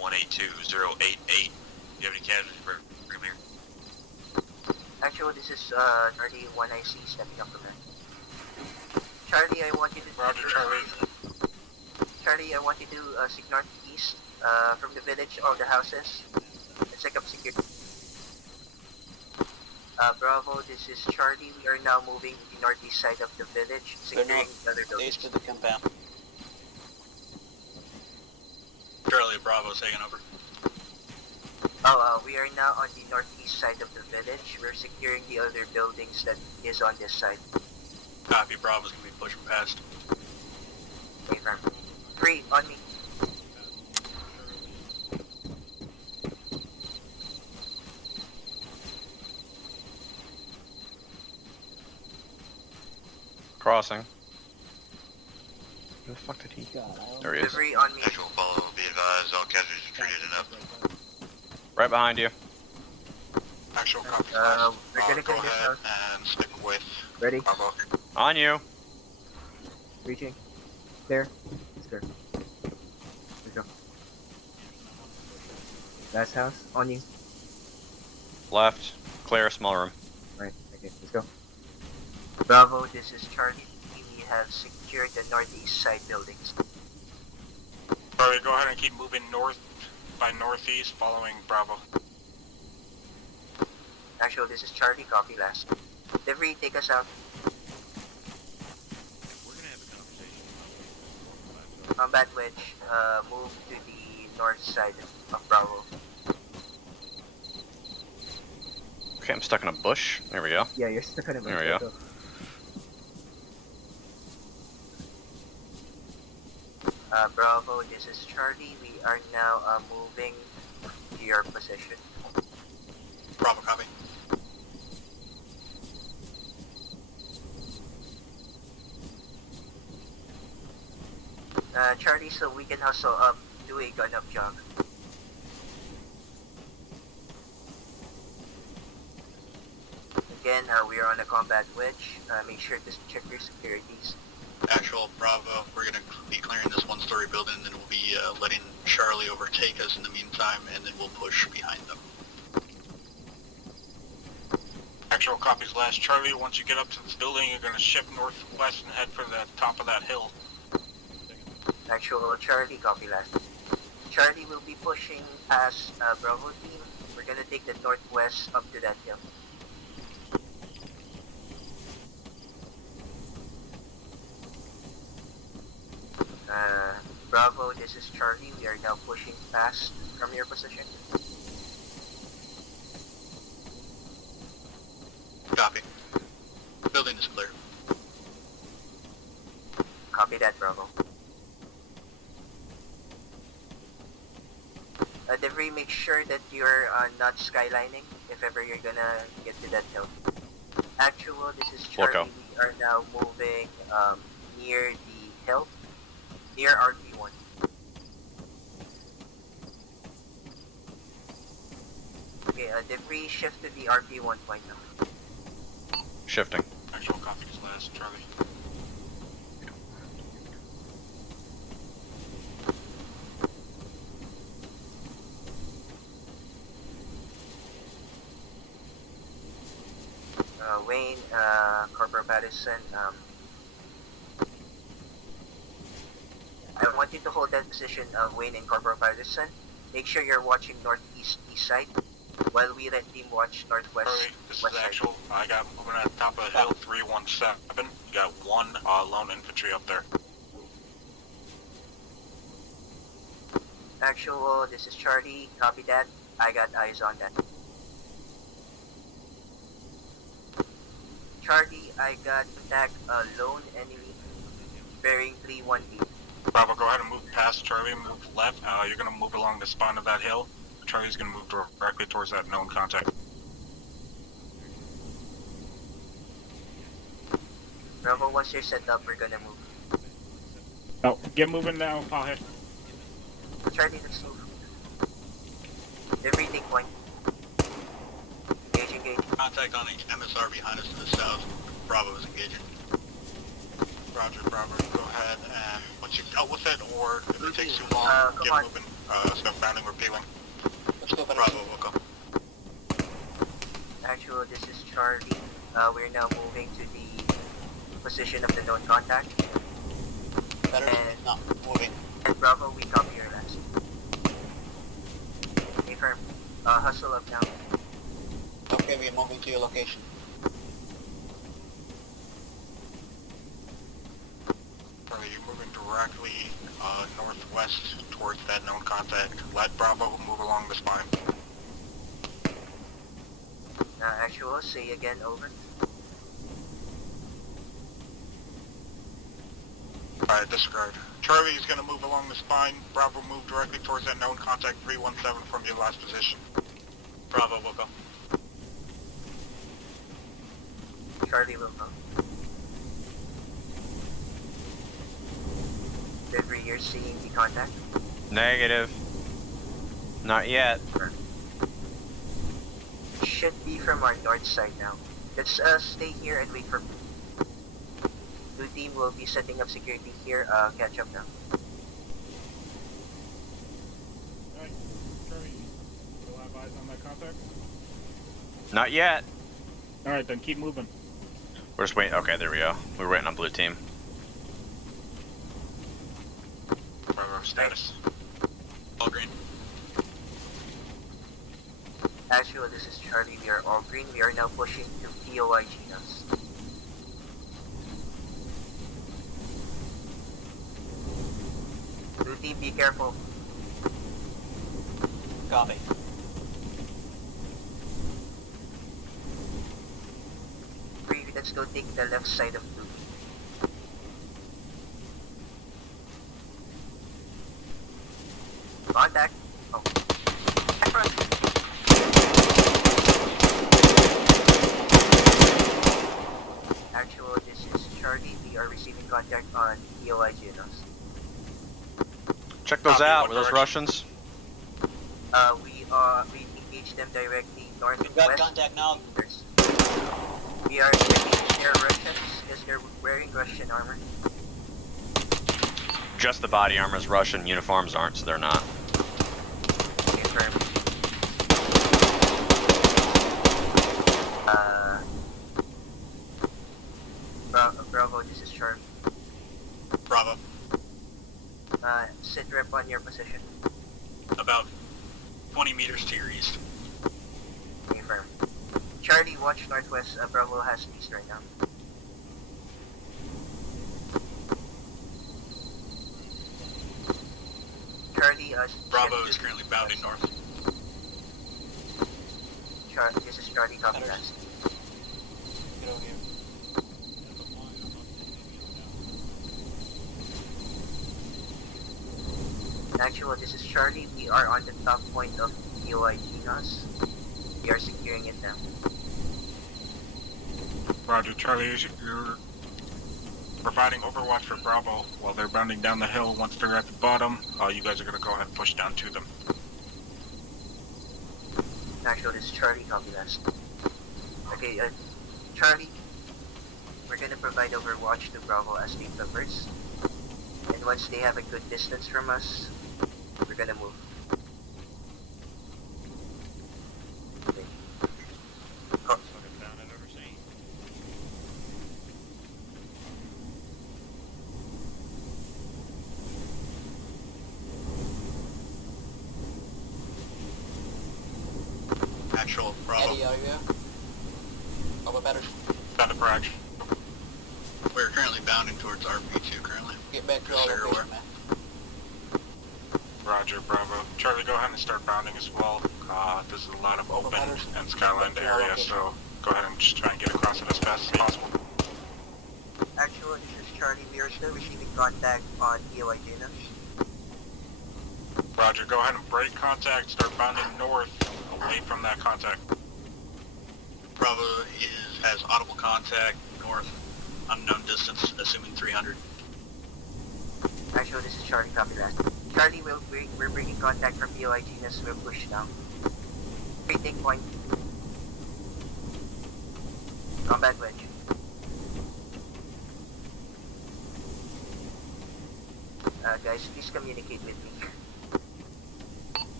182-088. Do you have any casualties for here? Actually, this is Charlie 1IC stepping up from there. Charlie, I want you to... Roger, Charlie. Charlie, I want you to seek northeast from the village, all the houses, and check up security. Bravo, this is Charlie. We are now moving to the northeast side of the village, securing the other buildings. East of the compound. Charlie, Bravo, taking over. We are now on the northeast side of the village. We're securing the other buildings that is on this side. Copy, Bravo's gonna be pushing past. Okay, firm. 3, on me. Crossing. Where the fuck did he go? There he is. 3, on me. Actual follow, be advised, all casualties are treated and up. Right behind you. Actual copy. We're gonna go clear this ahead house. and stick with Ready? Bravo. On you. Reaching. Clear. It's clear. Let's go. Last house, on you. Left. Clear, small room. Right, okay, let's go. Bravo, this is Charlie. We have secured the northeast side buildings. Charlie, go ahead and keep moving north by northeast, following Bravo. Actually, this is Charlie, copy last. Delivery, take us out. We're gonna have a conversation. Combat Wedge, move to the north side of Bravo. Okay, I'm stuck in a bush. There we go. Yeah, you're stuck on a There we go. Bravo, this is Charlie. We are now moving to your position. Bravo, copy. Charlie, so we can hustle up, do a gun up jog. Again, we are on a combat wedge. Make sure to check your securities. Actual Bravo, we're gonna be clearing this one-story building, and then we'll be letting Charlie overtake us in the meantime, and then we'll push behind them. Actual copies last. Charlie, once you get up to this building, you're gonna shift northwest and head for the top of that hill. Actual Charlie, copy last. Charlie will be pushing past Bravo team. We're gonna take the northwest up to that hill. Bravo, this is Charlie. We are now pushing past from your position. Copy. Building is clear. Copy that, Bravo. Delivery, make sure that you're not skylining if ever you're gonna get to that hill. Actual, this is Charlie. We are now moving near the hill, near RP1. Okay, delivery, shift to the RP1 point now. Shifting. Actual copies last. Charlie. Wayne, Corporal Patterson, I want you to hold that position, Wayne and Corporal Patterson. Make sure you're watching northeast east side, while we let team watch northwest. Charlie, this west is side. actual. I got moving at the top of the hill, 317. You got one lone infantry up there. Actual, this is Charlie. Copy that. I got eyes on that. Charlie, I got attack a lone enemy bearing 3-1B. Bravo, go ahead and move past Charlie, move left. You're gonna move along the spine of that hill. Charlie's gonna move directly towards that known contact. Bravo, once you're set up, we're gonna move. Oh, get moving now. I'll hit. Charlie, let's move. Every take point. Engage. Contact on the MSR behind us to the south. Bravo is engaging. Roger, Bravo, go ahead and once you dealt with it, or if it takes too long, Come get on. moving. Scope bounding, repealing. Let's go, Bravo, welcome. Actual, this is Charlie. We're now moving to the position of the known contact. Better not moving. And Bravo, we copy your last. Confirm. Hustle up now. Okay, we are moving to your location. Charlie, you're moving directly northwest towards that known contact. Let Bravo move along the spine. Actual, say again, over. Alright, disregard. Charlie is going to move along the spine. Bravo, move directly towards that known contact 317 from your last position. Bravo, welcome. Charlie will go. Delivery, you're seeing the contact? Negative. Not yet. Should be from our north side now. Let's stay here and wait for Blue team will be setting up security here. Catch up now. Alright, Charlie, you'll have eyes on that contact? Not yet. Alright, then keep moving. We're just waiting. Okay, there we go. We're waiting on blue team. Bravo, status. All green. Actually, this is Charlie. We are all green. We are now pushing to POI Ginas. Blue team, be careful. Copy. Let's go take the left side of blue. Contact. Oh. Actual, this is Charlie. We are receiving contact on POI Ginas. Check those Copy, out. what Were those direction? Russians? We engage them directly northwest. We've got contact now. Meters. We are checking if they're Russians, because they're wearing Russian armor. Just the body armor's Russian. Uniforms aren't, so they're not. Confirm. Bravo, this is Charlie. Bravo. Sit rep on your position. About 20 meters to your east. Confirm. Charlie, watch northwest. Bravo has east right now. Charlie, Bravo is currently bounding north. This is Charlie, copy last. Get over here. Actual, this is Charlie. We are on the top point of POI Ginas. We are securing it now. Roger, Charlie, you're providing overwatch for Bravo while they're bounding down the hill. Once they're at the bottom, you guys are going to go ahead and push down to them. Actual, this is Charlie, copy last. Okay, Charlie, we're gonna provide overwatch to Bravo as they traverse. And once they have a good distance from us, we're gonna move. Okay. Oh. Actual, Bravo. Eddie, are you there? Over better. Got the frag. We're currently bounding towards RP2 currently. Get back to Yes, our sir, location, man. Roger, Bravo. Charlie, go ahead and start bounding as well. This is a lot of open and skyline area, so go ahead and just try and get across it as fast as possible. Actual, this is Charlie. We are still receiving contact on POI Ginas. Roger, go ahead and break contact, start bounding north, away from that contact. Bravo has audible contact north, unknown distance, assuming 300. Actual, this is Charlie, copy last. Charlie, we're bringing contact from POI Ginas. We'll push down. Retake point. Combat wedge. Guys, please communicate with me.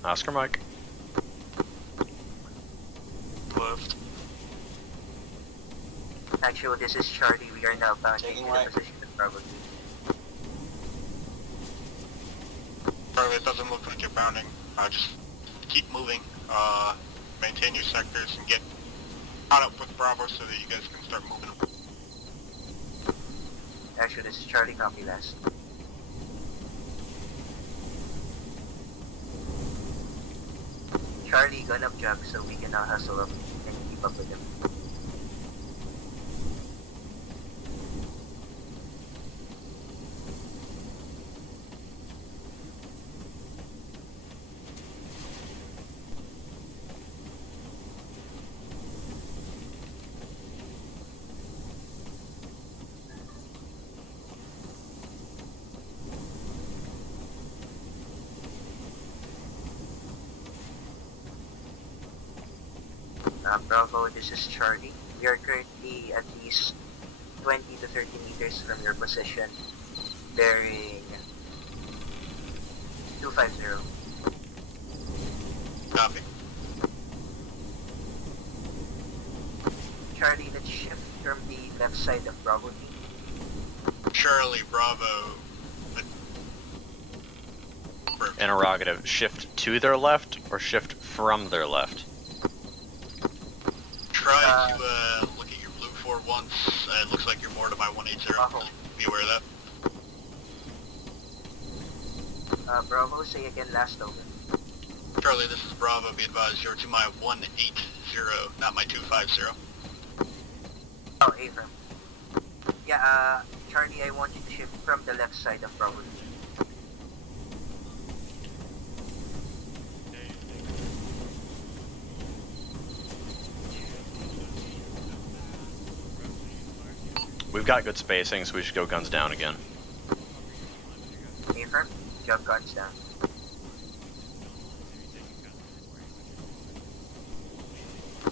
Oscar Mike. Left. Actual, this is Charlie. We are now bounding Taking to right. the position of Bravo team. Charlie, it doesn't look like you're bounding. Just keep moving. Maintain your sectors and get caught up with Bravo so that you guys can start moving. Actually, this is Charlie. Copy last. Charlie, gun up jump so we can now hustle up and keep up with him. Bravo, this is Charlie. We are currently at least 20 to 30 meters from your position, bearing 250. Copy. Charlie, let's shift from the left side of Bravo team. Charlie, Bravo. Interrogative. Shift to their left or shift from their left? Try to look at your blue 4 once. It looks like you're more to my 180. Be aware of that. Bravo, say again, last over. Charlie, this is Bravo. Be advised, you're to my 180, not my 250. Oh, Abram. Yeah, Charlie, I want you to shift from the left side of Bravo team. We've got good spacing, so we should go guns down again. Abram, jump guns down.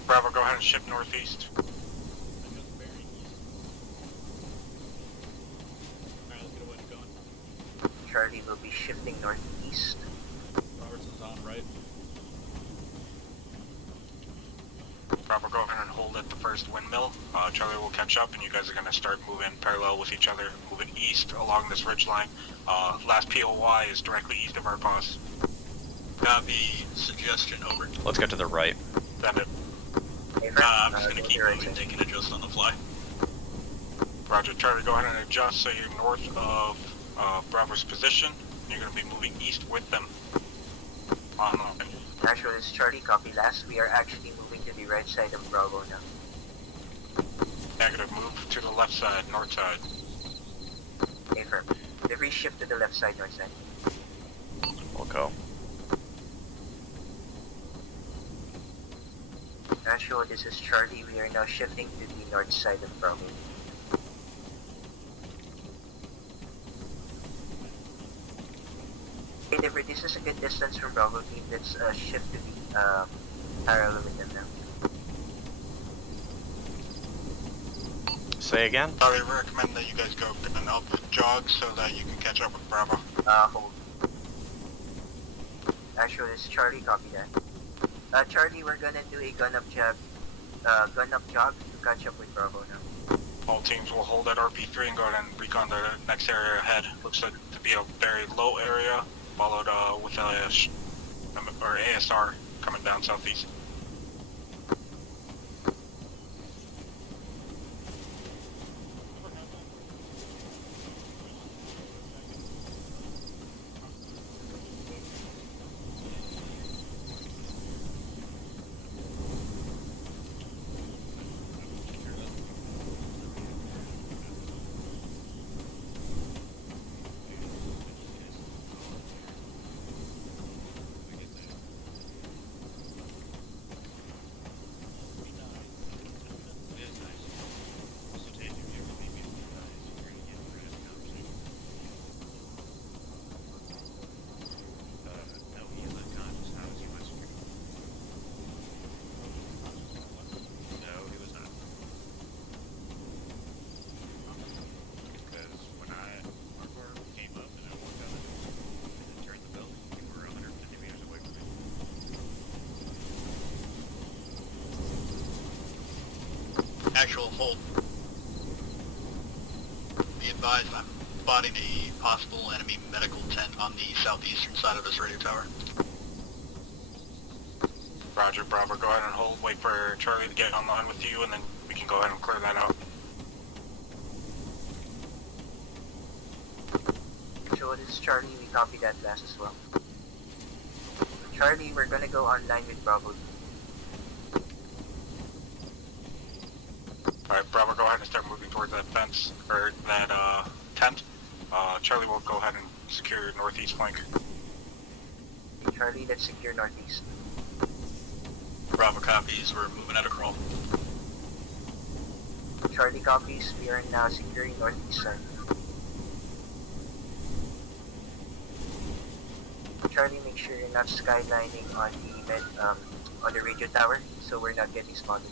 Bravo, go ahead and shift northeast. Charlie will be shifting northeast. Robertson's on right. Bravo, go ahead and hold at the first windmill. Charlie will catch up, and you guys are going to start moving parallel with each other, moving east along this ridge line. Last POY is directly east of our pause. Copy. Suggestion, over. Let's get to the right. Send it. Abram, I'm just going go to keep right moving, side. they can adjust on the fly. Roger. Charlie, go ahead and adjust so you're north of Bravo's position. You're going to be moving east with them. Online. Actually, this is Charlie, copy last. We are actually moving to the right side of Bravo now. Negative, move to the left side, north side. Abram, debris shift to the left side, north side. We'll go. Actually, this is Charlie. We are now shifting to the north side of Bravo. Okay, Debris, this is a good distance from Bravo team. Let's shift to the parallel with them now. Say again? I would recommend that you guys go an up jog so that you can catch up with Bravo. Hold. Actually, this is Charlie, copy that. Charlie, we're gonna do a gun up jog to catch up with Bravo now. All teams will hold at RP3 and go ahead and recon the next area ahead. Looks like to be a very low area, followed with or ASR coming down southeast. Hold. Be advised, I'm spotting a possible enemy medical tent on the southeastern side of this radio tower. Roger, Bravo, go ahead and hold. Wait for Charlie to get online with you, and then we can go ahead and clear that out. So this is Charlie, we copy that last as well. Charlie, we're gonna go online with Bravo. Alright, Bravo, go ahead and start moving towards that fence, or that, tent. Charlie will go ahead and secure your northeast flank. Charlie, let's secure northeast. Bravo copies, we're moving at a crawl. Charlie copies, we are now securing northeast side. Charlie, make sure you're not skylining on on the radio tower, so we're not getting spotted.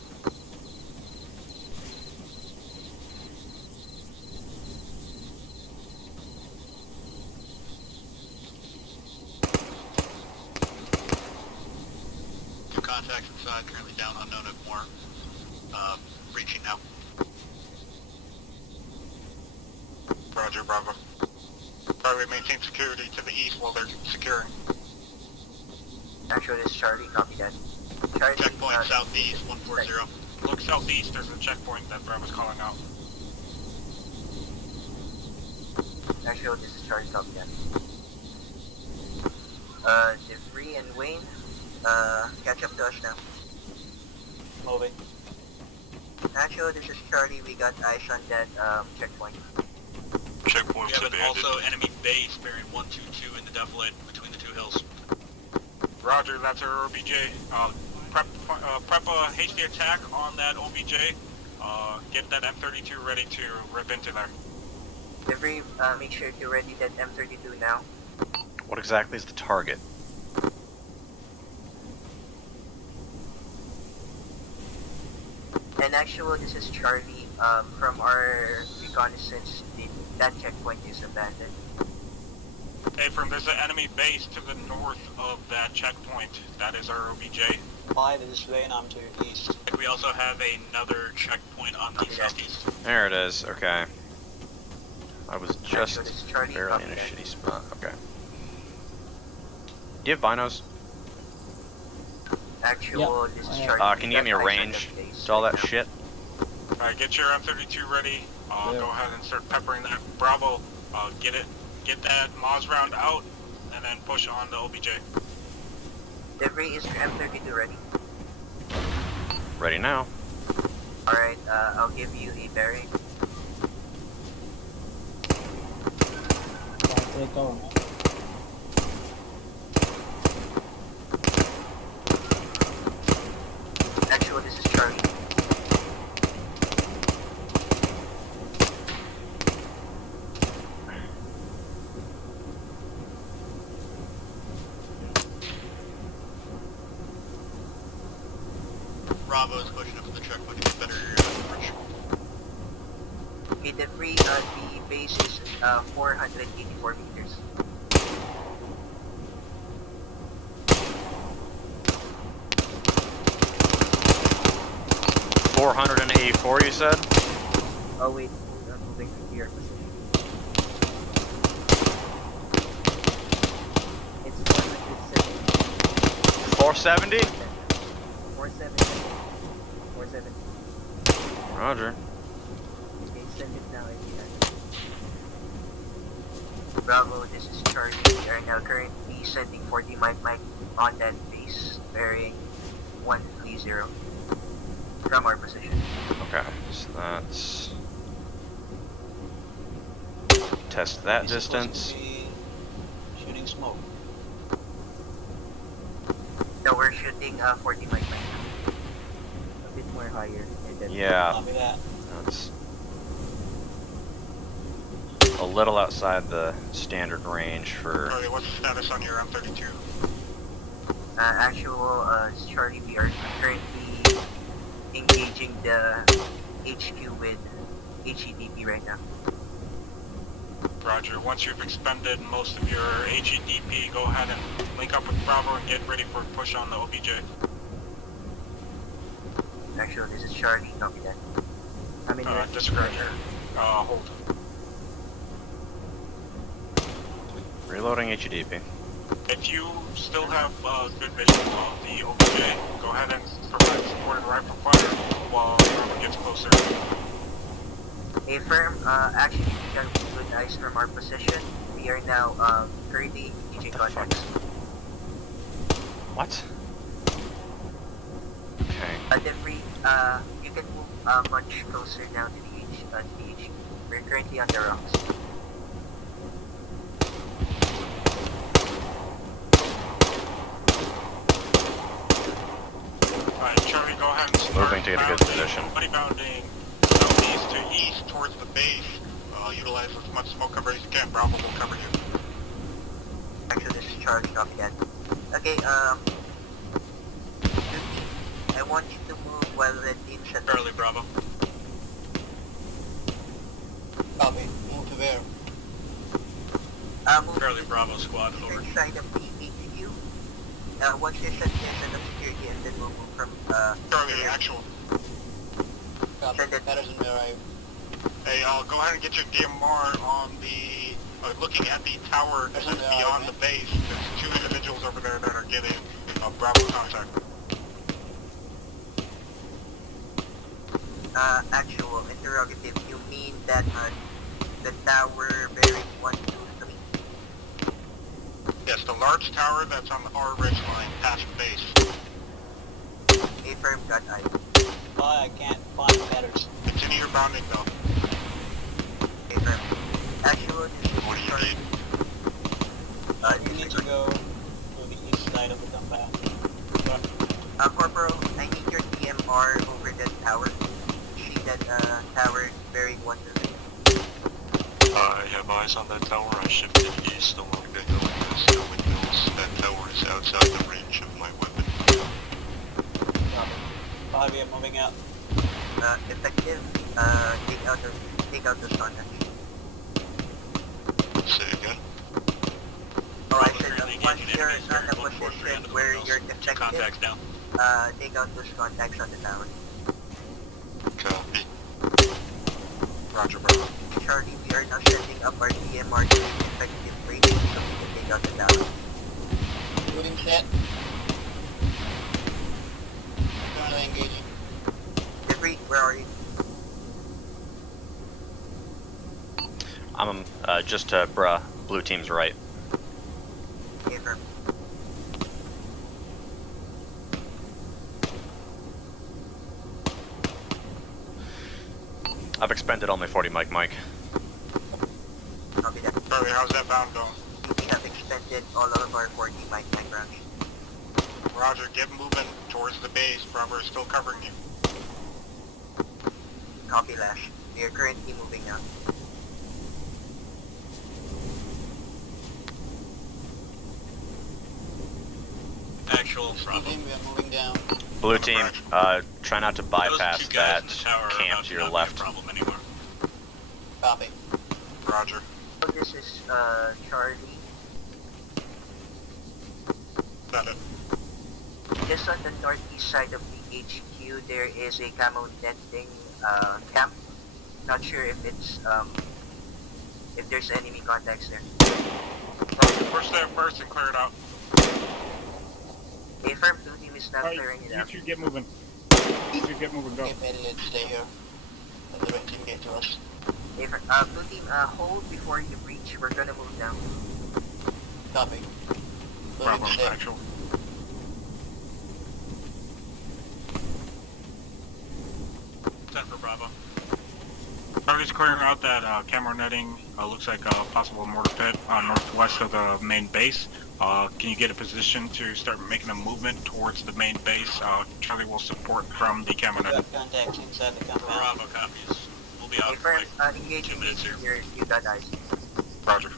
Two contacts inside, currently down, unknown if more. Reaching now. Roger, Bravo. Probably maintain security to the east while they're securing. Actually, this is Charlie, copy that. Charlie, Checkpoint southeast, 140. Look southeast, there's a checkpoint that Bravo's calling out. Actually, this is Charlie, copy that. Jeffrey and Wayne, catch up to us now. Moving. Actually, this is Charlie, we got eyes on that checkpoint. Checkpoint's We have abandoned. also enemy base bearing 122 in the defilade between the two hills. Roger, that's our OBJ. Prep a HD attack on that OBJ. Get that M32 ready to rip into there. Jeffrey, make sure to ready that M32 now. What exactly is the target? And actually, this is Charlie. From our reconnaissance, that checkpoint is abandoned. Hey, there's an enemy base to the north of that checkpoint. That is our OBJ. 5 is Wayne, I'm to your east. We also have another checkpoint on the southeast. There it is, okay. I was just Actually, this is Charlie, barely copy in a that. shitty spot, okay. Do you have binos? Actual, this is Charlie. Can you give me a range to all that shit? Alright, get your M32 ready. Go ahead and start peppering that. Bravo, get that Moz round out, and then push on the OBJ. Jeffrey, is your M32 ready? Ready now. Alright, I'll give you a bearing. Actually, this is Charlie. Bravo is pushing up to the checkpoint to get better coverage. Okay, Jeffrey, the base is 484 meters. $484, you said? Oh wait, I'm moving to your position. It's 470. 470? 470. 470. Roger. Okay, send it now if you have. Bravo, this is Charlie. We are now currently sending 40 mic on that base, bearing 130 from our position. Okay, so that's... Test that He's supposed distance. to be shooting smoke. No, we're shooting 40 mic a bit more higher. Yeah, Copy that. that's a little outside the standard range for... Charlie, what's the status on your M32? Charlie, we are currently engaging the HQ with HEDP right now. Roger, once you've expended most of your HEDP, go ahead and link up with Bravo and get ready for a push on the OBJ. Actually, this is Charlie, copy that. I'm in your Disregard here. Hold. Reloading HEDP. If you still have good vision of the OBJ, go ahead and provide support and rifle fire while Bravo gets closer. Affirm, actually we got good eyes from our position. We are now currently engaging contacts. What? Okay. Debris, you can move much closer now to the HQ. We're currently on the rocks. Alright, Charlie, go ahead and start Moving to get a good position. Buddy bounding southeast to east towards the base. Utilize as much smoke cover as you can. Bravo will cover you. Actually, this is charged off again. Okay, I want you to move while the team sets up. Early, Bravo. Copy. Move to there. Move Early, Bravo squad, over. eastern side of the HQ. Once you're set up security, and then we'll move from, Charlie, actual. Copy. Send it. That isn't where I... Hey, go ahead and get your DMR on the, looking at the tower just beyond the base. There's 2 individuals over there that are getting Bravo contact. Actual, interrogative, you mean that, the tower bearing 1, 2, 3? Yes, the large tower that's on the R ridge line past the base. Affirm, got eye. I can't find matters. Continue your bounding though. Affirm. Actual, this is What do you charged. need? We need to go to the east side of the compound. Corporal, I need your DMR over that tower. See that, tower bearing 1, 2, 3. I have eyes on that tower. I shifted east along the hill past the windmills. That tower is outside the range of my weapon. Copy. 5 moving out. Effective, take out those contacts. Say again? Oh, I said, once you're on a position where you're effective, Contacts down. take out those contacts on the tower. Copy. Roger, Bravo. Charlie, we are now setting up our DMR to effective rating so we can take out the tower. Moving set. Trying to engage. Debris, where are you? I'm just blue team's right. Affirm. I've expended only 40 Mike. Copy that. Charlie, how's that bound going? We have expended all of our 40 mic rounds. Roger, get moving towards the base. Bravo is still covering you. Copy, Lash. We are currently moving now. Actual, Bravo. Moving, we are moving down. Blue team, try not to bypass Those 2 guys that in the tower are camp about to your not be a left. problem anymore. Copy. Roger. So this is, Charlie. Got it. Just on the northeast side of the HQ, there is a camo netting, camp. Not sure if it's, if there's enemy contacts there. Roger, push there first and clear it out. Affirm, blue team is not Alright, clearing it you out. 2 get moving. You 2 get moving, go. Keep edited, stay here. Let the red team get to us. Affirm, blue team, hold before you breach. We're gonna move down. Copy. Bravo, Moving set. actual. Set for Bravo. Charlie's clearing out that camera netting. Looks like a possible mortar pit northwest of the main base. Can you get a position to start making a movement towards the main base? Charlie will support from the camera We netting. got contacts inside the compound. Bravo copies. We'll be out in Affirm, like engage 2 minutes here. you got eyes. Roger.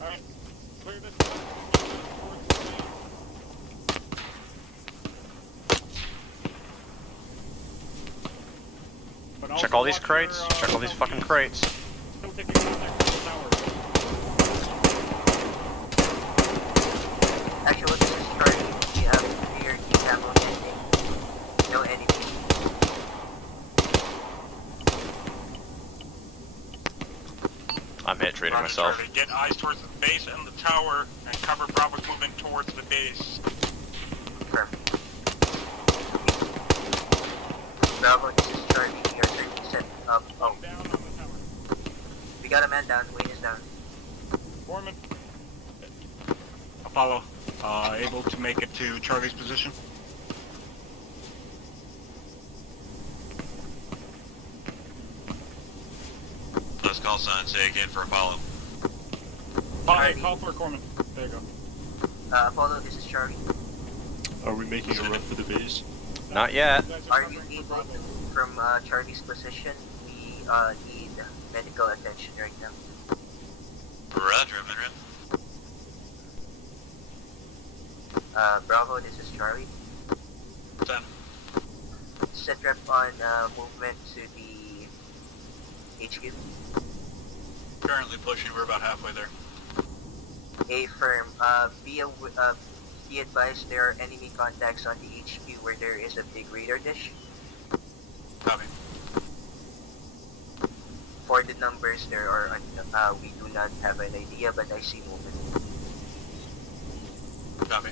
Alright, clear this. But also Check all these watch crates. your, Check all these fucking crates. Still taking contact with the tower. Actually, this is Charlie. We have cleared the camo netting. No enemy. myself. Charlie, get eyes towards the base and the tower, and cover Bravo's movement towards the base. Confirm. Bravo, this is Charlie. We are currently set up. Oh, Down on the tower. we got a man down. Wayne is down. Foreman. Apollo, able to make it to Charlie's position? Let's call sign, say again for Apollo. Alright, call for Corman. There you go. Apollo, this is Charlie. Are we making a run for the base? Not yet. You guys Are covering you for able Bravo. to, from Charlie's position, we need medical attention right now. Roger, Monroe. Bravo, this is Charlie. 10. Set rep on movement to the HQ. Currently pushing, we're about halfway there. A firm. Be advised there are enemy contacts on the HQ where there is a big radar dish. Copy. For the numbers, there are we do not have an idea, but I see movement. Copy.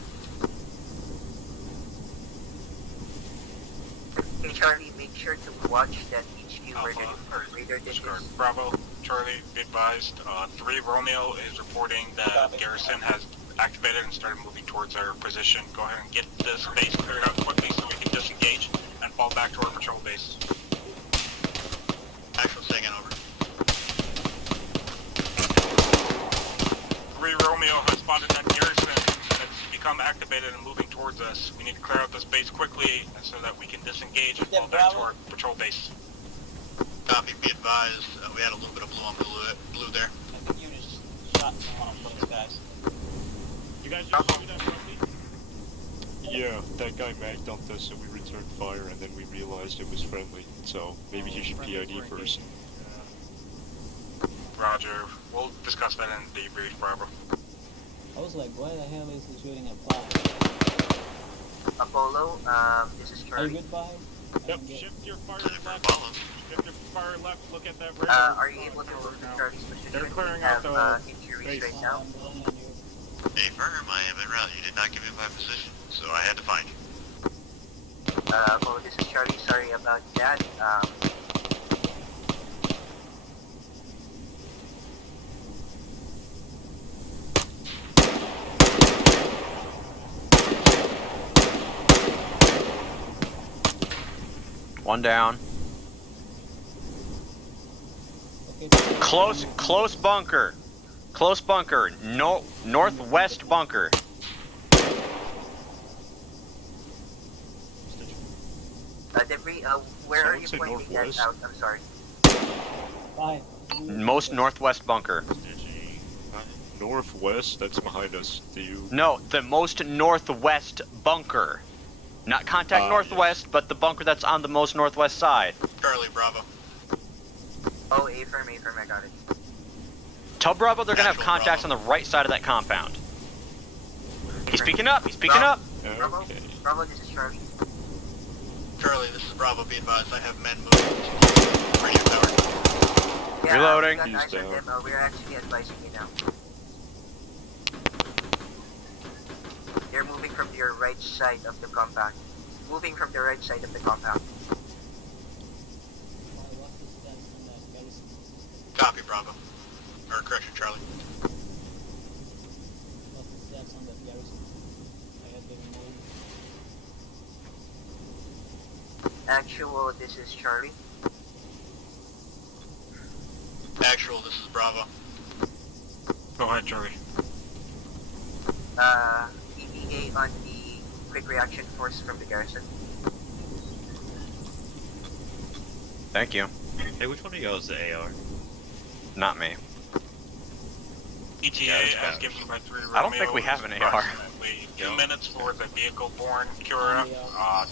Hey Charlie, make sure to watch that HQ where Alpha, the radar dish Discord. is. Bravo, Charlie, be advised. 3 Romeo is reporting that Copy. Garrison has activated and started moving towards our position. Go ahead and get this base cleared out quickly so we can disengage and fall back to our patrol base. Actual second over. 3 Romeo has spotted that Garrison that's become activated and moving towards us. We need to clear out this base quickly so that we can disengage and fall back to our patrol base. Copy, be advised. We had a little bit of blue on blue there. I think you just shot someone of those guys. You guys just do that for me? Yeah, that guy magged on us and we returned fire and then we realized it was friendly. So maybe he should PID first. Roger. We'll discuss that in the debrief, Bravo. I was like, why the hell is he shooting at fire? Apollo, this is Are you Charlie. good, Fire? Yep, shift your fire left. Shift your fire left, look at that Are you able to move to Charlie's position? They're We clearing have out the injuries base. right now. I'm going on you. Hey, firm, I am en route. You did not give me my position, so I had to find you. Apollo, this is Charlie. Sorry about that. One down. Okay, Close bunker. Close bunker. No, northwest bunker. Debris, where are you Someone say pointing that northwest? out? I'm sorry. Fire. Most northwest bunker. Northwest, that's behind us. Do you... No, the most northwest bunker. Not contact northwest, but the bunker that's on the most northwest side. Charlie, Bravo. Oh, A firm, I got it. Tell Bravo they're gonna have Actual contacts Bravo. on the right side of that compound. He's speaking up. He's speaking up. Bravo, Okay. Bravo, this is Charlie. Charlie, this is Bravo. Be advised, I have men moving. Radio tower. Yeah, Reloading. We got He's eyes on down. them. We're actually advising you now. They're moving from your right side of the compound. Moving from the right side of the compound. Fire, what's the stance on that garrison? Copy, Bravo. Or correction, Charlie. What's the stance on that garrison? I had been moved. Actual, this is Charlie. Actual, this is Bravo. Go ahead, Charlie. ETA on the quick reaction force from the garrison. Thank you. Hey, which one of y'all is the AR? Not me. ETA Yeah, as that's given by 3 Romeo. I don't think we have an is AR. approximately 2 No. minutes for the vehicle-borne Cura,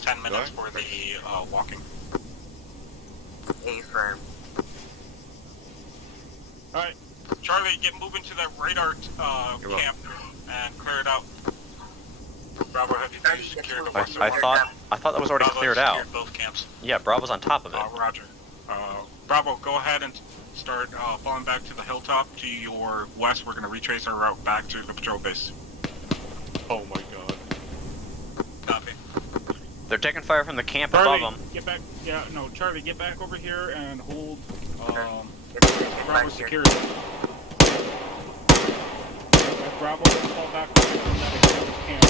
10 minutes for the walking. A firm. Alright, Charlie, get moving to that radar You're camp and clear it out. Bravo, have you Charlie, secured the let's west move I to thought camp. that was already Bravo cleared out. secured both camps. Yeah, Bravo's on top of it. Roger. Bravo, go ahead and start falling back to the hilltop to your west. We're going to retrace our route back to the patrol base. Oh my god. Copy. They're taking fire from the camp Charlie, above them. get back. Yeah, no, Charlie, get back over here and hold Get back Bravo here. security. Bravo, fall back from that camp.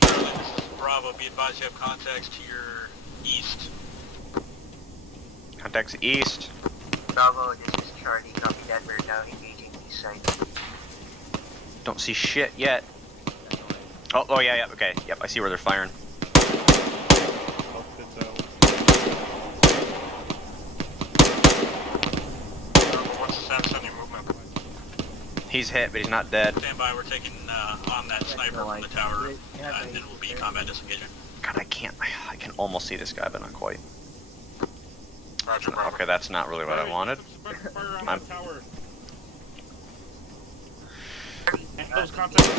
Charlie, this is Bravo. Be advised you have contacts to your east. Contacts east. Bravo, this is Charlie. Copy that. We're now engaging east side. Don't see shit yet. Oh yeah, okay. Yep, I see where they're firing. Outfits out. What's the status on your movement? He's hit, but he's not dead. Stand by, we're taking on that sniper from the tower, and then we'll be combat disengaging. God, I can almost see this guy, but not quite. Roger, Bravo. Okay, that's not really what I wanted. Fire on I'm- the tower. And those contacts are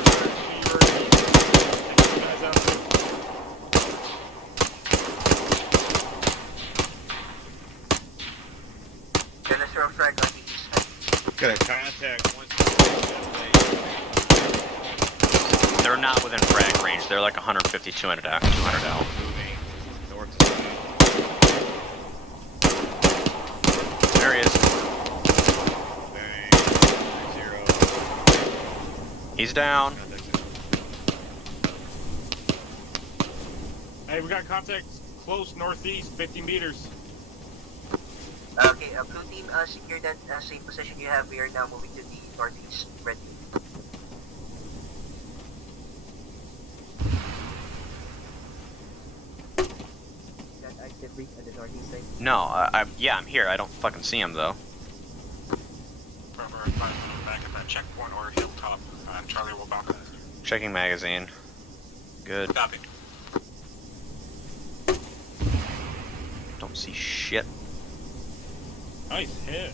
guys out there. Gonna throw a frag on the east side. Got a contact once. They're not within frag range. They're like 150, 200 out. Moving north to south. There he is. Bang. 3-0. He's down. Contacts Hey, we got contacts close northeast, 50 meters. Okay, blue team, secure that same position you have. We are now moving to the northeast. Ready. Got active reach at the northeast side. No, I'm here. I don't fucking see him though. Bravo, we're fine. Back at that checkpoint or hilltop, and Charlie will bounce. Checking magazine. Good. Copy. Don't see shit. Nice hit.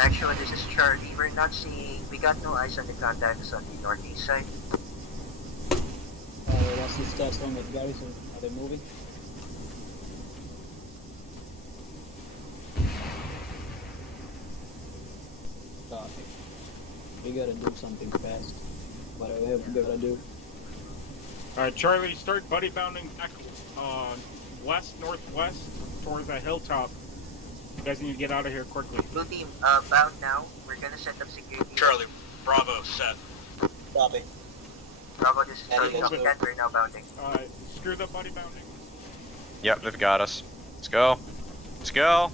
Actually, this is Charlie. We're not seeing. We got no eyes on the contacts on the northeast side. What's the stats on the garrison? Are they moving? Copy. We gotta do something fast. Whatever we gotta do. Alright, Charlie, start buddy bounding back west, northwest, towards that hilltop. You guys need to get out of here quickly. Blue team, bound now. We're gonna set up security. Charlie, Bravo, set. Copy. Bravo, this is Charlie. Anything Copy to- that. We're now bounding. Alright, screw the buddy bounding. Yep, they've got us. Let's go. Let's go.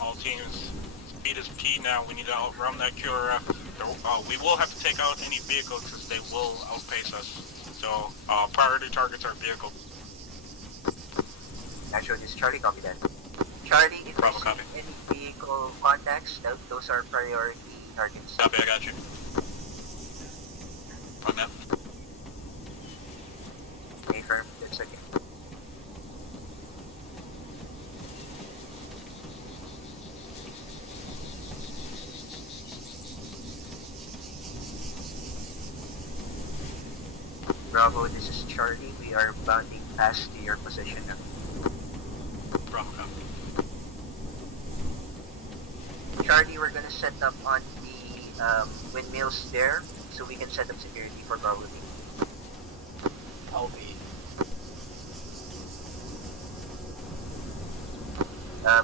All teams, speed is key now. We need to outrun that QRF. We will have to take out any vehicles because they will outpace us. So, priority targets are vehicles. Actually, this is Charlie. Copy that. Charlie, if Bravo, I see copy. any vehicle contacts, those are priority targets. Copy, I got you. On that. Okay, firm. That's okay. Bravo, this is Charlie. We are bounding past to your position now. Bravo, copy. Charlie, we're gonna set up on the windmills there, so we can set up security for Bravo team. Copy.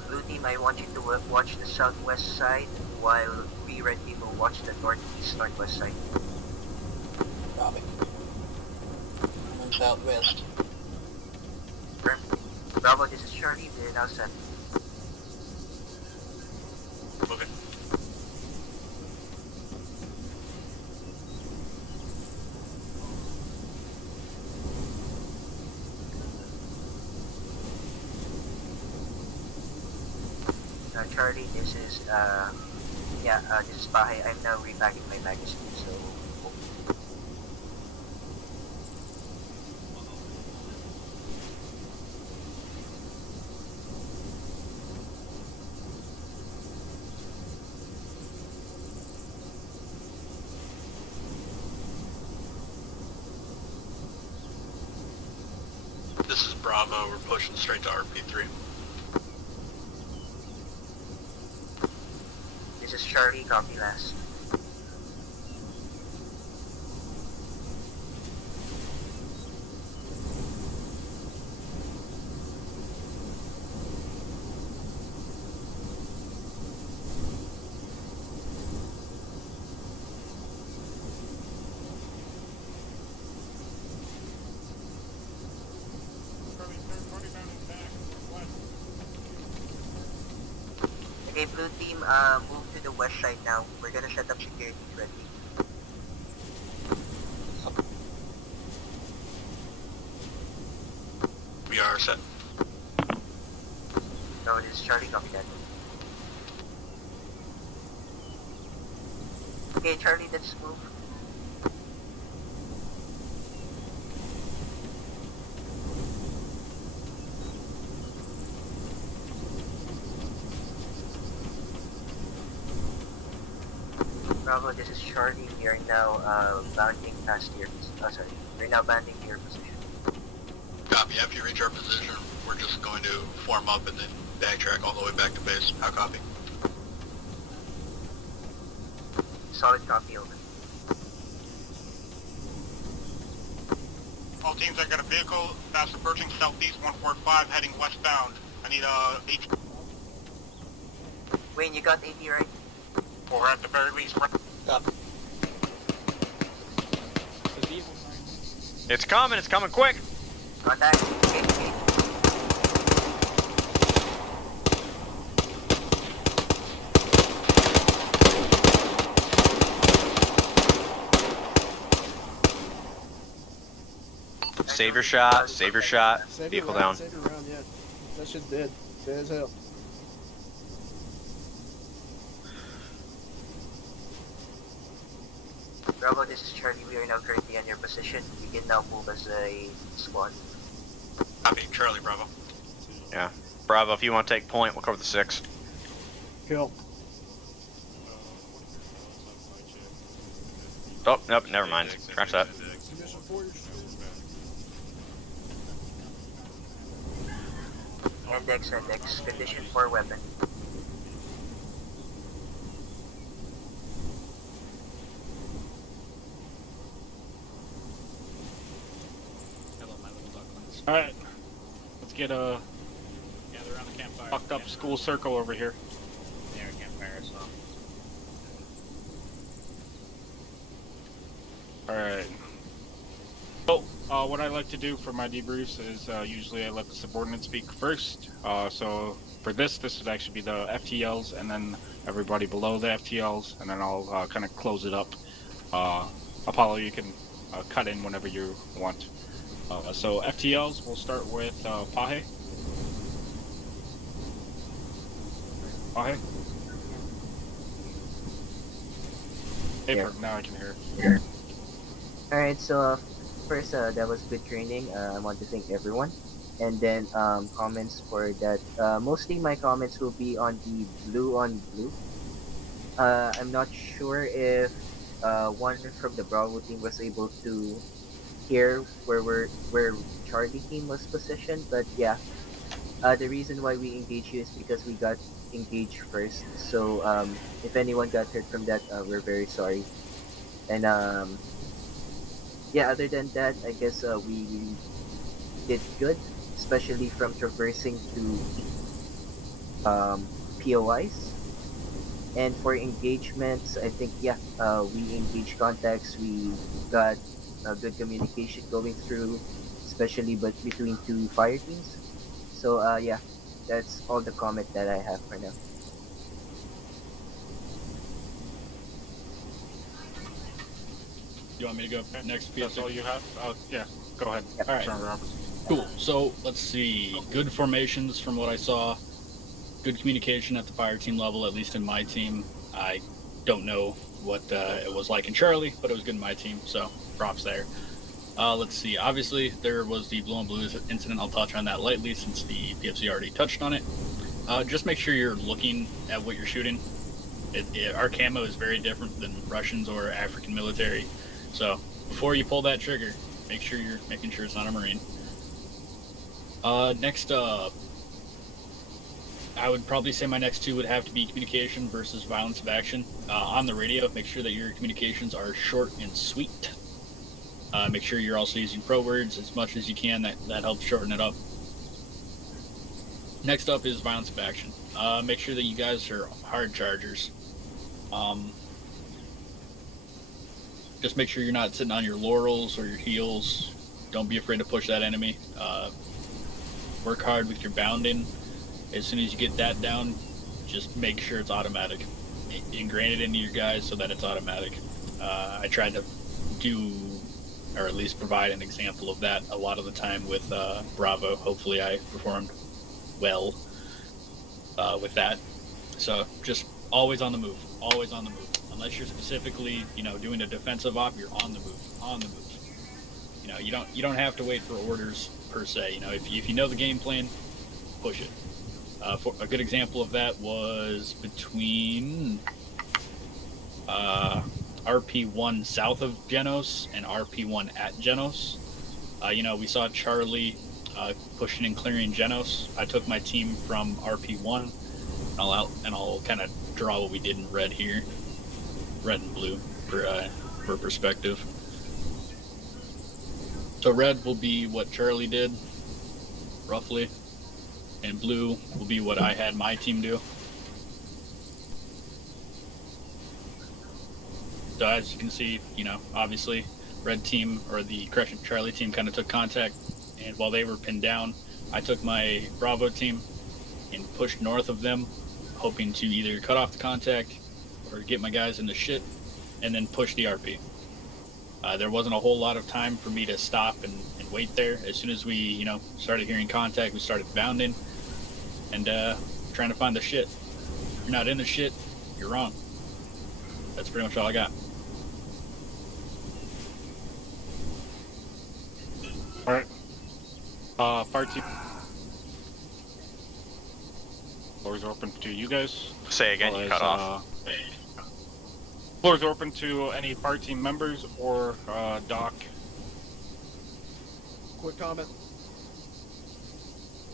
Blue team, I want you to watch the southwest side, while we red team will watch the northeast, northwest side. Copy. I'm on southwest. Firm. Bravo, this is Charlie. We're now set. Moving. Charlie, this is this is Bahay. I'm now repacking my magazine, so Bravo, we're pushing straight to RP3. This is Charlie, copy last. Okay, blue team, move to the west side now. We're gonna shut up security directly. We are set. No, this is Charlie, copy that. Okay, Charlie, let's move. Bravo, this is Charlie. We are now bounding past your. Oh, sorry. We're now bounding to your position. Copy. After you reach our position, we're just going to form up and then backtrack all the way back to base. How copy? Solid copy, over. All teams, I got a vehicle fast approaching southeast 145 heading westbound. I need AT. Wayne, you got AT right? Or at the very least, Copy. It's coming quick. Contact. Engage. Save your shot, save your shot. Save Vehicle your down. round, save your round, yeah. That shit's dead. Dead as hell. Bravo, this is Charlie. We are now currently on your position. You can now move as a squad. Copy. Charlie, Bravo. Yeah. Bravo, if you want to take point, we'll cover the 6. Kill. Oh, nope, never mind. Scratch that. Index, index. Condition for weapon. Hello, my little ducklings. Alright. Let's get a Gather around the campfire. fucked up school circle over here. Yeah, campfire, so. Alright. So, what I like to do for my debriefs is usually I let the subordinates speak first. So for this would actually be the FTLs and then everybody below the FTLs, and then I'll kind of close it up. Apollo, you can cut in whenever you want. So FTLs, we'll start with Pahe. Pahe? Paper, now I can hear. Alright, so first, that was good training. I want to thank everyone. And then comments for that. Mostly my comments will be on the blue on blue. I'm not sure if one from the Bravo team was able to hear where Charlie team was positioned, but yeah. The reason why we engaged you is because we got engaged first. So if anyone got hurt from that, we're very sorry. And yeah, other than that, I guess we did good, especially from traversing to POIs. And for engagements, I think, yeah, we engaged contacts, we got good communication going through, especially between two fire teams. So yeah, that's all the comment that I have for now. You want me to go next? That's all you have? Yeah, go ahead. Yep. All right. John Roberts. Cool. So let's see. Good formations from what I saw. Good communication at the fire team level, at least in my team. I don't know what it was like in Charlie, but it was good in my team, so props there. Let's see. Obviously, there was the blue on blue incident. I'll touch on that lightly since the PFC already touched on it. Just make sure you're looking at what you're shooting. Our camo is very different than Russians or African military. So before you pull that trigger, make sure you're making sure it's not a Marine. Next up, I would probably say my next two would have to be communication versus violence of action. On the radio, make sure that your communications are short and sweet. Make sure you're also using pro words as much as you can. That helps shorten it up. Next up is violence of action. Make sure that you guys are hard chargers. Just make sure you're not sitting on your laurels or your heels. Don't be afraid to push that enemy. Work hard with your bounding. As soon as you get that down, just make sure it's automatic. Ingrain it into your guys so that it's automatic. I tried to do, or at least provide an example of that a lot of the time with Bravo. Hopefully I performed well with that. So just always on the move, always on the move. Unless you're specifically, doing a defensive op, you're on the move. You don't have to wait for orders per se. If you know the game plan, push it. For a good example of that was between RP1 south of Genos and RP1 at Genos. We saw Charlie pushing and clearing Genos. I took my team from RP1, and I'll kind of draw what we did in red here, red and blue for perspective. So red will be what Charlie did, roughly, and blue will be what I had my team do. So as you can see, obviously, red team, or the Charlie team, kind of took contact, and while they were pinned down, I took my Bravo team and pushed north of them, hoping to either cut off the contact or get my guys in the shit, and then push the RP. There wasn't a whole lot of time for me to stop and wait there. As soon as we, started hearing contact, we started bounding and trying to find the shit. If you're not in the shit, you're wrong. That's pretty much all I got. Alright. Fireteam. Floors open to you guys. Say again, you cut off. Floors open to any Fireteam members or Doc. Quick comment.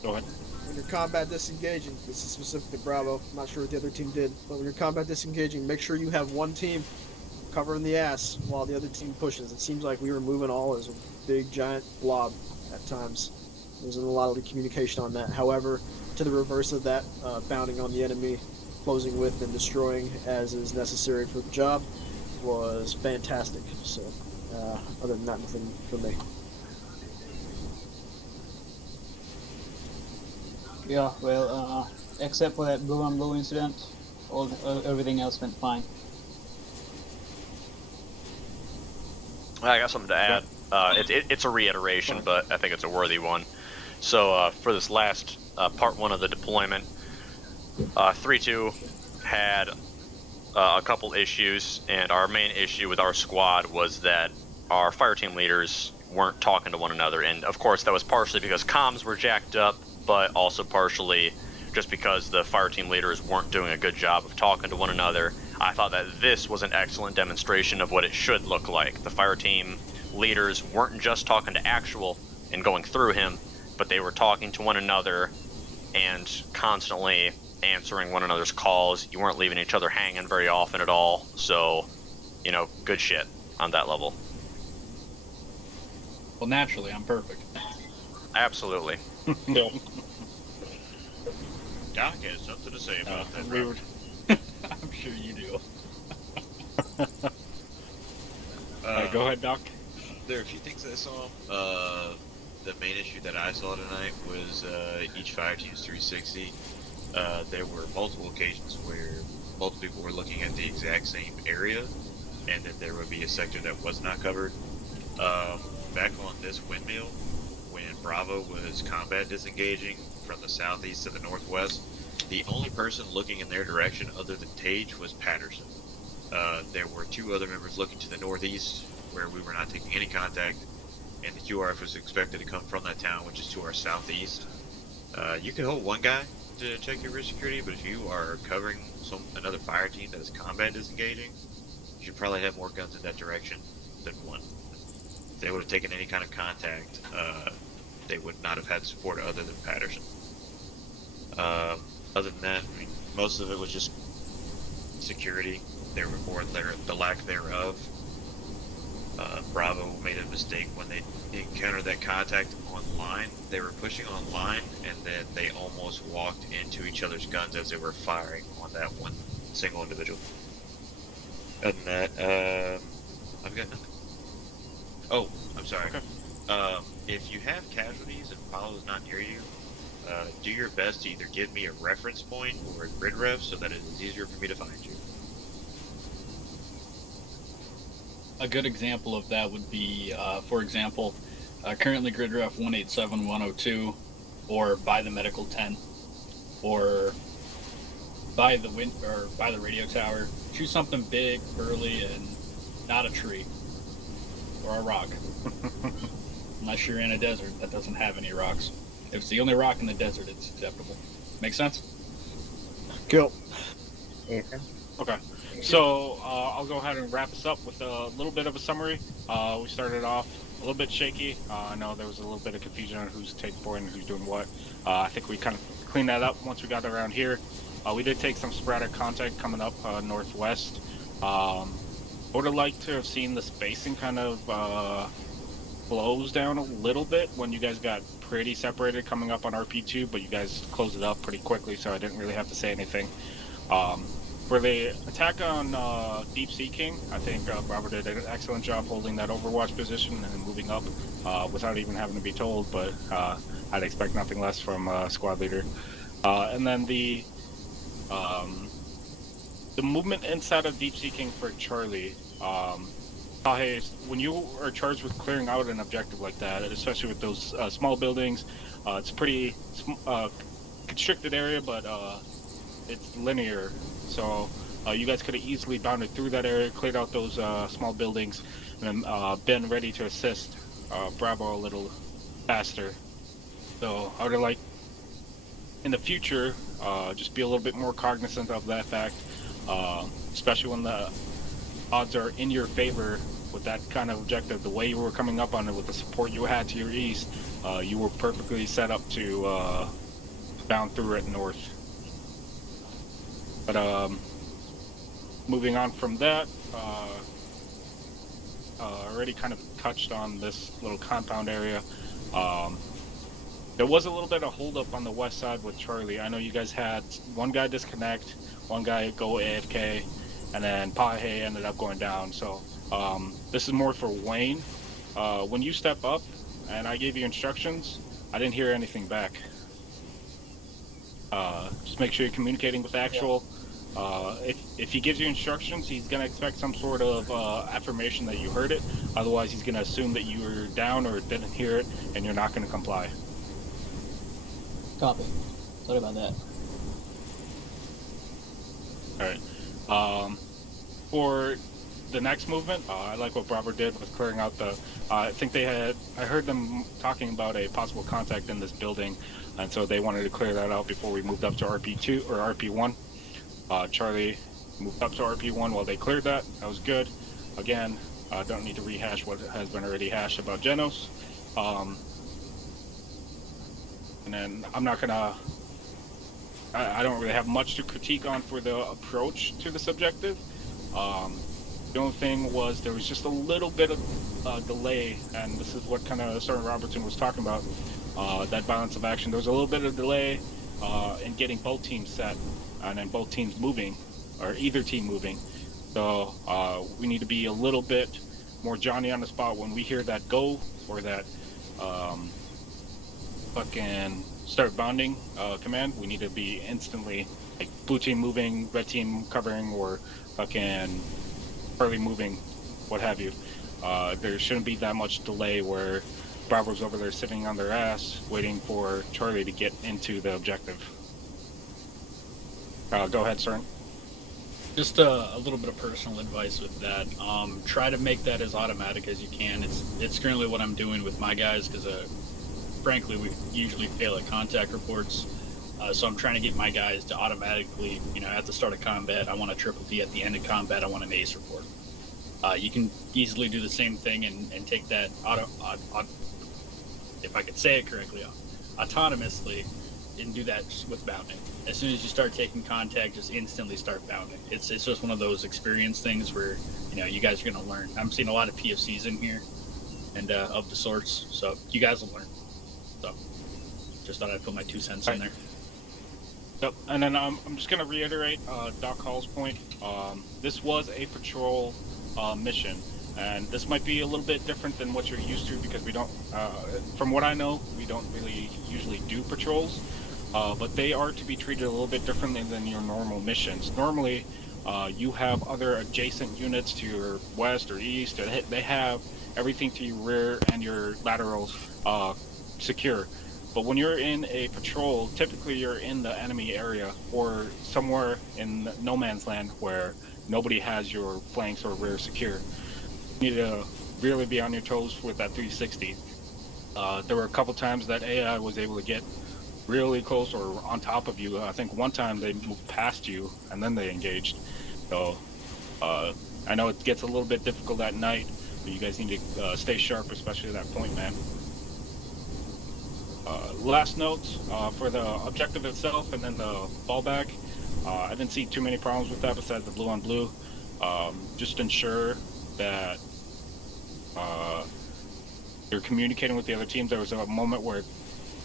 Go ahead. When you're combat disengaging, this is specific to Bravo, I'm not sure what the other team did, but when you're combat disengaging, make sure you have one team covering the ass while the other team pushes. It seems like we were moving all as a big giant blob at times. There wasn't a lot of communication on that. However, to the reverse of that, bounding on the enemy, closing with and destroying as is necessary for the job was fantastic. So, other than that, nothing from me. Yeah, well, except for that blue on blue incident, everything else went fine. I got something to add. It's a reiteration, but I think it's a worthy one. So for this last part one of the deployment, 3-2 had a couple issues, and our main issue with our squad was that our fireteam leaders weren't talking to one another, and of course that was partially because comms were jacked up, but also partially just because the fireteam leaders weren't doing a good job of talking to one another. I thought that this was an excellent demonstration of what it should look like. The fireteam leaders weren't just talking to Actual and going through him, but they were talking to one another and constantly answering one another's calls. You weren't leaving each other hanging very often at all, so, good shit on that level. Well, naturally, I'm perfect. Absolutely. Doc has something to say about that. I'm sure you do. Go ahead, Doc. There are a few things I saw. The main issue that I saw tonight was each fireteam's 360. There were multiple occasions where multiple people were looking at the exact same area, and then there would be a sector that was not covered. Back on this windmill, when Bravo was combat disengaging from the southeast to the northwest, the only person looking in their direction other than Tage was Patterson. There were two other members looking to the northeast, where we were not taking any contact, and the QRF was expected to come from that town, which is to our southeast. You can hold one guy to check your risk security, but if you are covering another fire team that is combat disengaging, you should probably have more guns in that direction than one. If they would have taken any kind of contact, they would not have had support other than Patterson. Other than that, I mean, most of it was just security, or the lack thereof. Bravo made a mistake when they encountered that contact online. They were pushing online, and then they almost walked into each other's guns as they were firing on that one single individual. Other than that, I've got nothing. Oh, I'm sorry. Okay. If you have casualties and Apollo is not near you, do your best to either give me a reference point or a grid ref so that it is easier for me to find you. A good example of that would be, for example, currently grid ref 187102, or by the medical tent, or by the radio tower. Choose something big, burly, and not a tree or a rock. Unless you're in a desert that doesn't have any rocks. If it's the only rock in the desert, it's acceptable. Make sense? Go. Okay. So I'll go ahead and wrap us up with a little bit of a summary. We started off a little bit shaky. I know there was a little bit of confusion on who's taking point and who's doing what. I think we kind of cleaned that up once we got around here. We did take some sporadic contact coming up northwest. Would have liked to have seen the spacing kind of close down a little bit when you guys got pretty separated coming up on RP2, but you guys closed it up pretty quickly, so I didn't really have to say anything. For the attack on Deep Sea King, I think Robert did an excellent job holding that overwatch position and then moving up without even having to be told, but I'd expect nothing less from squad leader. And then the movement inside of Deep Sea King for Charlie, hey, when you are charged with clearing out an objective like that, especially with those small buildings, it's a pretty constricted area, but it's linear. So you guys could have easily bounded through that area, cleared out those small buildings, and then been ready to assist Bravo a little faster. So I would like, in the future, just be a little bit more cognizant of that fact, especially when the odds are in your favor with that kind of objective. The way you were coming up on it with the support you had to your east, you were perfectly set up to bound through it north. But moving on from that, already kind of touched on this little compound area. There was a little bit of holdup on the west side with Charlie. I know you guys had one guy disconnect, one guy go AFK, and then Pahe ended up going down. So this is more for Wayne. When you step up and I gave you instructions, I didn't hear anything back. Just make sure you're communicating with actual. If he gives you instructions, he's going to expect some sort of affirmation that you heard it. Otherwise, he's going to assume that you were down or didn't hear it, and you're not going to comply. Copy. Sorry about that. Alright. For the next movement, I like what Bravo did with clearing out the... I think I heard them talking about a possible contact in this building, and so they wanted to clear that out before we moved up to RP2 or RP1. Charlie moved up to RP1 while they cleared that. That was good. Again, don't need to rehash what has been already hashed about Genos. And then I'm not gonna... I don't really have much to critique on for the approach to this objective. The only thing was there was just a little bit of delay, and this is what kind of Sergeant Robertson was talking about, that balance of action. There was a little bit of delay in getting both teams set, and then both teams moving, or either team moving. So we need to be a little bit more Johnny on the spot when we hear that go, or that fucking start bounding command. We need to be instantly, like, blue team moving, red team covering, or fucking Charlie moving, what have you. There shouldn't be that much delay where Bravo's over there sitting on their ass waiting for Charlie to get into the objective. Go ahead, Cern. Just a little bit of personal advice with that. Try to make that as automatic as you can. It's currently what I'm doing with my guys, because frankly, we usually fail at contact reports. So I'm trying to get my guys to automatically, at the start of combat, I want a triple D. At the end of combat, I want an ace report. You can easily do the same thing and take that if I could say it correctly, autonomously, and do that with bounding. As soon as you start taking contact, just instantly start bounding. It's just one of those experience things where you guys are going to learn. I'm seeing a lot of PFCs in here, and of the sorts, so you guys will learn. So just thought I'd put my 2 cents in there. Yep, and then I'm just going to reiterate Doc Hall's point. This was a patrol mission, and this might be a little bit different than what you're used to because we don't, from what I know, we don't really usually do patrols, but they are to be treated a little bit differently than your normal missions. Normally, you have other adjacent units to your west or east, and they have everything to your rear and your laterals secure. But when you're in a patrol, typically you're in the enemy area or somewhere in no man's land where nobody has your flanks or rear secure. You need to really be on your toes with that 360. There were a couple times that AI was able to get really close or on top of you. I think one time they moved past you and then they engaged. So I know it gets a little bit difficult at night, but you guys need to stay sharp, especially at that point, man. Last note for the objective itself and then the fallback. I didn't see too many problems with that besides the blue on blue. Just ensure that you're communicating with the other teams. There was a moment where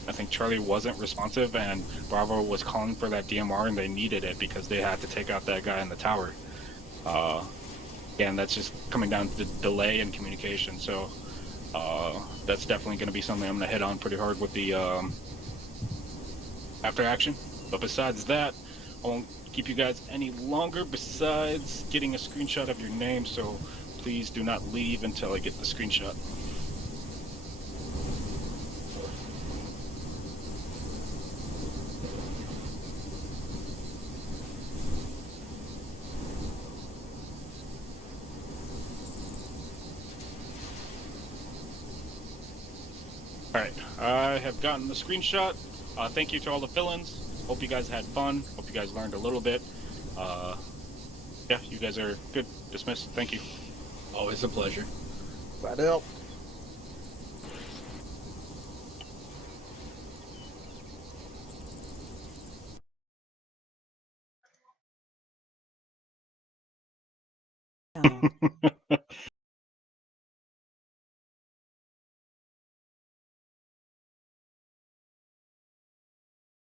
I think Charlie wasn't responsive and Bravo was calling for that DMR and they needed it because they had to take out that guy in the tower. Again, that's just coming down to the delay in communication. So that's definitely going to be something I'm going to hit on pretty hard with the after action. But besides that, I won't keep you guys any longer besides getting a screenshot of your name, so please do not leave until I get the screenshot. Alright, I have gotten the screenshot. Thank you to all the fill-ins. Hope you guys had fun. Hope you guys learned a little bit. Yeah, you guys are good. Dismissed. Thank you. Always a pleasure. Glad to help.